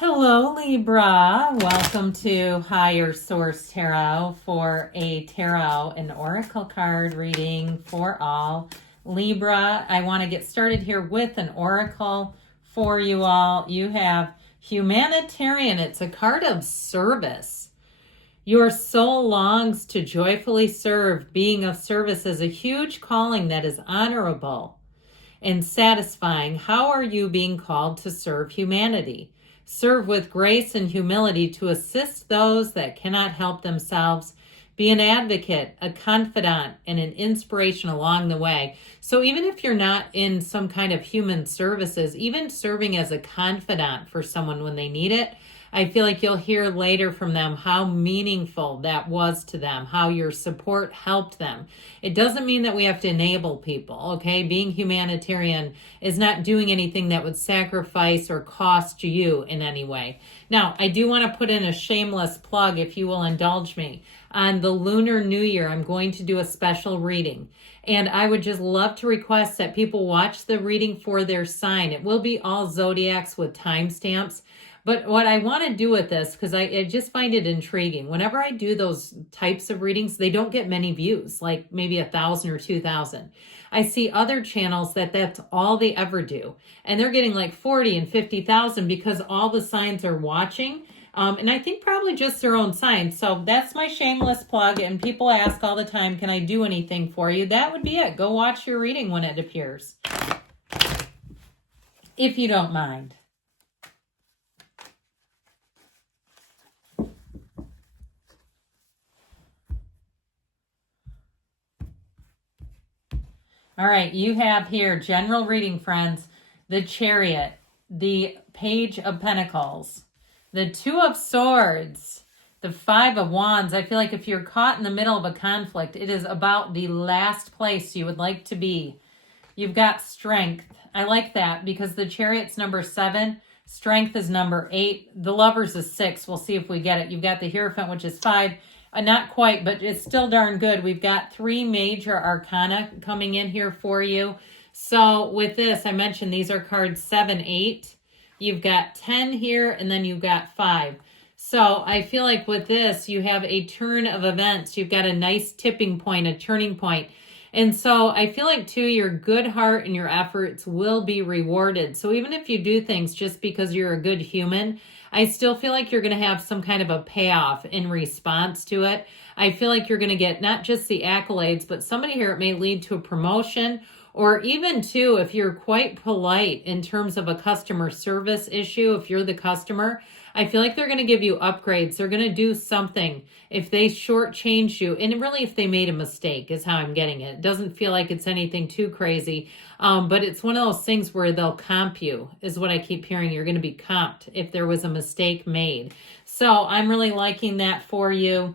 Hello, Libra. Welcome to Higher Source Tarot for a tarot and oracle card reading for all. Libra, I want to get started here with an oracle for you all. You have Humanitarian. It's a card of service. Your soul longs to joyfully serve. Being of service is a huge calling that is honorable and satisfying. How are you being called to serve humanity? Serve with grace and humility to assist those that cannot help themselves. Be an advocate, a confidant, and an inspiration along the way. So even if you're not in some kind of human services, even serving as a confidant for someone when they need it, I feel like you'll hear later from them how meaningful that was to them, how your support helped them. It doesn't mean that we have to enable people, okay? Being humanitarian is not doing anything that would sacrifice or cost you in any way. Now, I do want to put in a shameless plug, if you will indulge me. On the Lunar New Year, I'm going to do a special reading. And I would just love to request that people watch the reading for their sign. It will be all zodiacs with timestamps. But what I want to do with this, because I just find it intriguing, whenever I do those types of readings, they don't get many views, like maybe 1,000 or 2,000. I see other channels that's all they ever do. And they're getting like 40 and 50,000 because all the signs are watching. And I think probably just their own signs. So that's my shameless plug. And people ask all the time, can I do anything for you? That would be it. Go watch your reading when it appears, if you don't mind. All right, you have here, general reading, friends, the Chariot, the Page of Pentacles, the Two of Swords, the Five of Wands. I feel like if you're caught in the middle of a conflict, it is about the last place you would like to be. You've got Strength. I like that because the Chariot's number 7, Strength is number 8, the Lovers is 6. We'll see if we get it. You've got the Hierophant, which is 5. Not quite, but it's still darn good. We've got 3 major arcana coming in here for you. So with this, I mentioned these are cards 7, 8. You've got 10 here, and then you've got 5. So I feel like with this, you have a turn of events. You've got a nice tipping point, a turning point. And so I feel like, too, your good heart and your efforts will be rewarded. So even if you do things just because you're a good human, I still feel like you're going to have some kind of a payoff in response to it. I feel like you're going to get not just the accolades, but somebody here, it may lead to a promotion, or even too, if you're quite polite in terms of a customer service issue, if you're the customer, I feel like they're going to give you upgrades. They're going to do something if they shortchange you. And really, if they made a mistake is how I'm getting it. It doesn't feel like it's anything too crazy. But it's one of those things where they'll comp you is what I keep hearing. You're going to be comped if there was a mistake made. So I'm really liking that for you.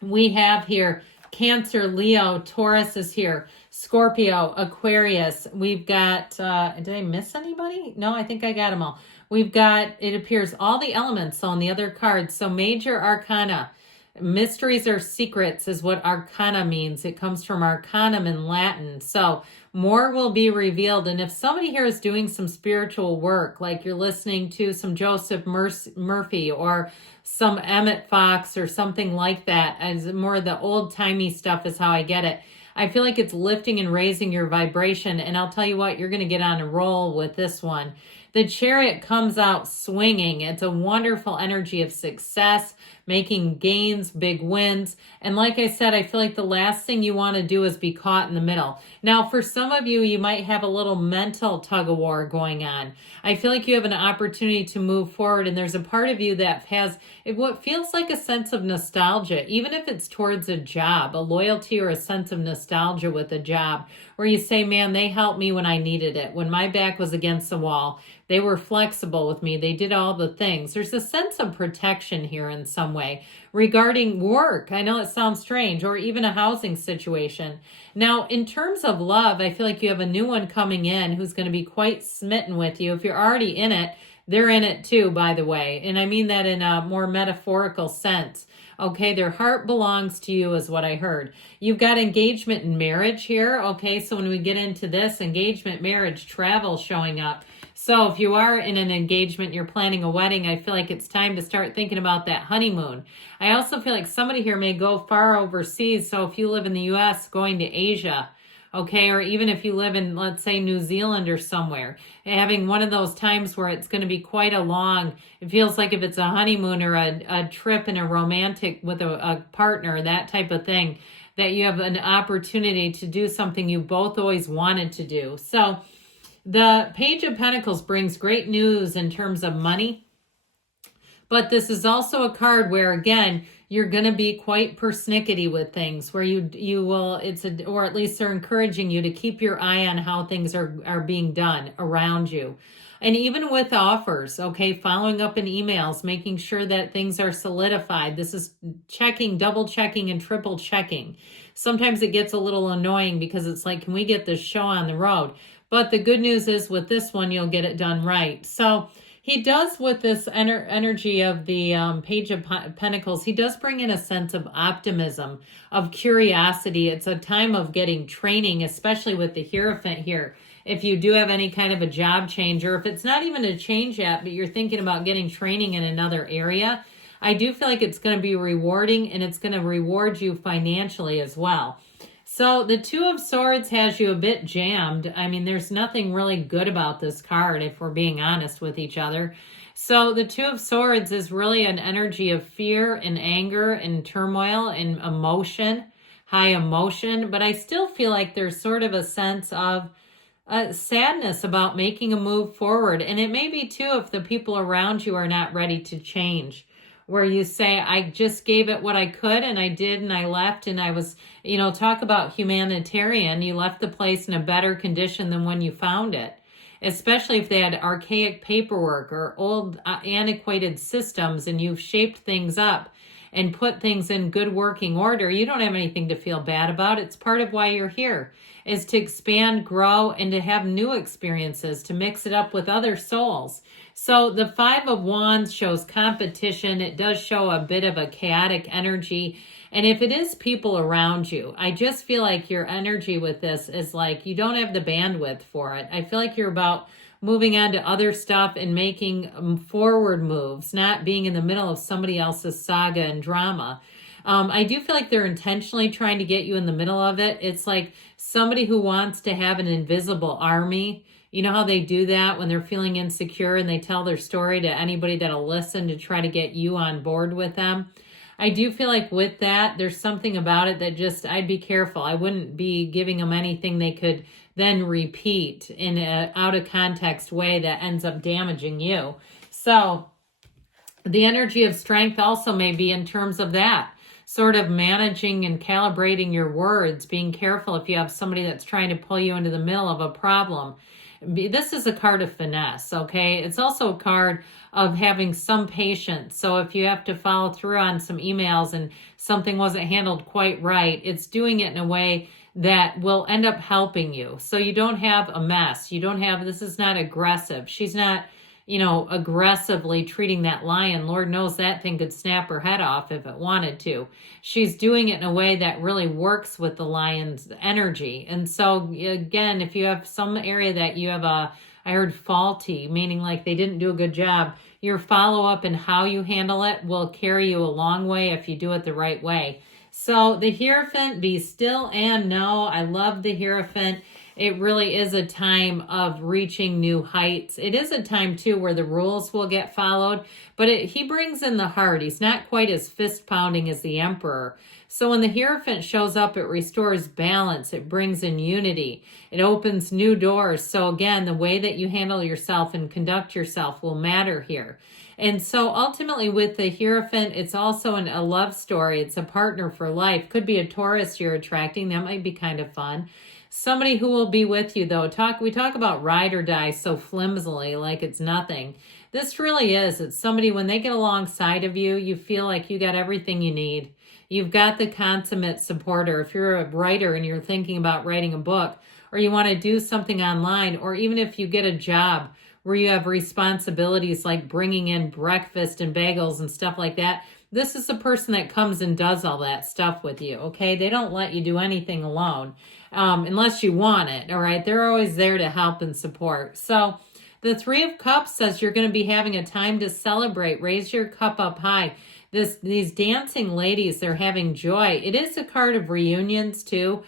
We have here Cancer, Leo, Taurus is here, Scorpio, Aquarius. We've got, did I miss anybody? No, I think I got them all. We've got, it appears, all the elements on the other cards. So major arcana, mysteries or secrets is what arcana means. It comes from arcanum in Latin. So more will be revealed. And if somebody here is doing some spiritual work, like you're listening to some Joseph Murphy or some Emmett Fox or something like that, as more of the old-timey stuff is how I get it. I feel like it's lifting and raising your vibration. And I'll tell you what, you're going to get on a roll with this one. The Chariot comes out swinging. It's a wonderful energy of success, making gains, big wins. And like I said, I feel like the last thing you want to do is be caught in the middle. Now, for some of you, you might have a little mental tug of war going on. I feel like you have an opportunity to move forward, and there's a part of you that has what feels like a sense of nostalgia, even if it's towards a job, a loyalty or a sense of nostalgia with a job, where you say, man, they helped me when I needed it. When my back was against the wall, they were flexible with me. They did all the things. There's a sense of protection here in some way regarding work. I know it sounds strange, or even a housing situation. Now, in terms of love, I feel like you have a new one coming in who's going to be quite smitten with you. If you're already in it, they're in it too, by the way. And I mean that in a more metaphorical sense. Okay, their heart belongs to you is what I heard. You've got engagement and marriage here. Okay, so when we get into this, engagement, marriage, travel showing up. So if you are in an engagement, you're planning a wedding, I feel like it's time to start thinking about that honeymoon. I also feel like somebody here may go far overseas. So if you live in the US, going to Asia, okay, or even if you live in, let's say, New Zealand or somewhere, having one of those times where it's going to be quite a long, it feels like if it's a honeymoon or a trip and a romantic with a partner, that type of thing, that you have an opportunity to do something you both always wanted to do. So the Page of Pentacles brings great news in terms of money, but this is also a card where, again, you're going to be quite persnickety with things, where you will, or at least they're encouraging you to keep your eye on how things are being done around you. And even with offers, okay, following up in emails, making sure that things are solidified. This is checking, double checking, and triple checking. Sometimes it gets a little annoying because it's like, can we get this show on the road? But the good news is with this one, you'll get it done right. So he does, with this energy of the Page of Pentacles, he does bring in a sense of optimism, of curiosity. It's a time of getting training, especially with the Hierophant here. If you do have any kind of a job change, or if it's not even a change yet, but you're thinking about getting training in another area, I do feel like it's going to be rewarding, and it's going to reward you financially as well. So the Two of Swords has you a bit jammed. I mean, there's nothing really good about this card, if we're being honest with each other. So the Two of Swords is really an energy of fear and anger and turmoil and emotion, high emotion. But I still feel like there's sort of a sense of sadness about making a move forward. And it may be too if the people around you are not ready to change, where you say, I just gave it what I could, and I did, and I left, and I was, talk about humanitarian. You left the place in a better condition than when you found it, especially if they had archaic paperwork or old antiquated systems, and you've shaped things up and put things in good working order. You don't have anything to feel bad about. It's part of why you're here, is to expand, grow, and to have new experiences, to mix it up with other souls. So the Five of Wands shows competition. It does show a bit of a chaotic energy. And if it is people around you, I just feel like your energy with this is like you don't have the bandwidth for it. I feel like you're about moving on to other stuff and making forward moves, not being in the middle of somebody else's saga and drama. I do feel like they're intentionally trying to get you in the middle of it. It's like somebody who wants to have an invisible army. You know how they do that when they're feeling insecure, and they tell their story to anybody that'll listen to try to get you on board with them. I do feel like with that, there's something about it that just, I'd be careful. I wouldn't be giving them anything they could then repeat in an out of context way that ends up damaging you. So the energy of strength also may be in terms of that, sort of managing and calibrating your words, being careful if you have somebody that's trying to pull you into the middle of a problem. This is a card of finesse, okay? It's also a card of having some patience. So if you have to follow through on some emails and something wasn't handled quite right, it's doing it in a way that will end up helping you. So you don't have a mess. This is not aggressive. She's not, aggressively treating that lion. Lord knows that thing could snap her head off if it wanted to. She's doing it in a way that really works with the lion's energy. And so again, if you have some area that you have I heard faulty, meaning like they didn't do a good job, your follow-up and how you handle it will carry you a long way if you do it the right way. So the Hierophant, be still and know. I love the Hierophant. It really is a time of reaching new heights. It is a time, too, where the rules will get followed, but he brings in the heart. He's not quite as fist-pounding as the Emperor. So when the Hierophant shows up, it restores balance. It brings in unity. It opens new doors. So again, the way that you handle yourself and conduct yourself will matter here. And so ultimately with the Hierophant, it's also a love story. It's a partner for life. Could be a Taurus you're attracting. That might be kind of fun. Somebody who will be with you, though. We talk about ride or die so flimsily, like it's nothing. This really is. It's somebody, when they get alongside of you, you feel like you got everything you need. You've got the consummate supporter. If you're a writer and you're thinking about writing a book, or you want to do something online, or even if you get a job where you have responsibilities like bringing in breakfast and bagels and stuff like that, this is the person that comes and does all that stuff with you, okay? They don't let you do anything alone unless you want it, all right? They're always there to help and support. So The Three of Cups says you're going to be having a time to celebrate. Raise your cup up high. These dancing ladies, they're having joy. It is a card of reunions too.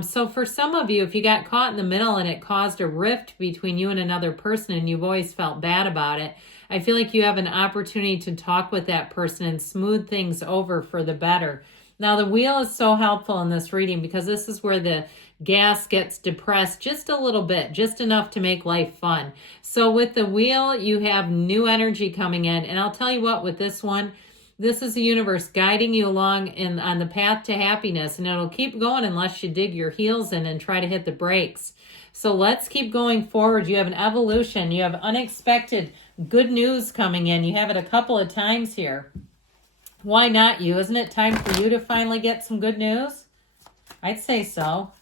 So for some of you, if you got caught in the middle and it caused a rift between you and another person and you've always felt bad about it, I feel like you have an opportunity to talk with that person and smooth things over for the better. Now the Wheel is so helpful in this reading because this is where the gas gets depressed just a little bit, just enough to make life fun. So with the Wheel, you have new energy coming in. And I'll tell you what, with this one, this is the universe guiding you along on the path to happiness, and it'll keep going unless you dig your heels in and try to hit the brakes. So let's keep going forward. You have an evolution. You have unexpected good news coming in. You have it a couple of times here. Why not you? Isn't it time for you to finally get some good news? I'd say so.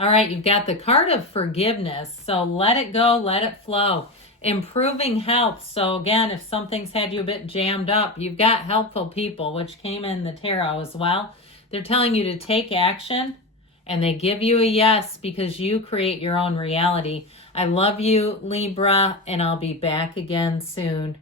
All right, you've got the card of forgiveness. So let it go, let it flow. Improving health. So again, if something's had you a bit jammed up, you've got helpful people, which came in the tarot as well. They're telling you to take action, and they give you a yes because you create your own reality. I love you, Libra, and I'll be back again soon.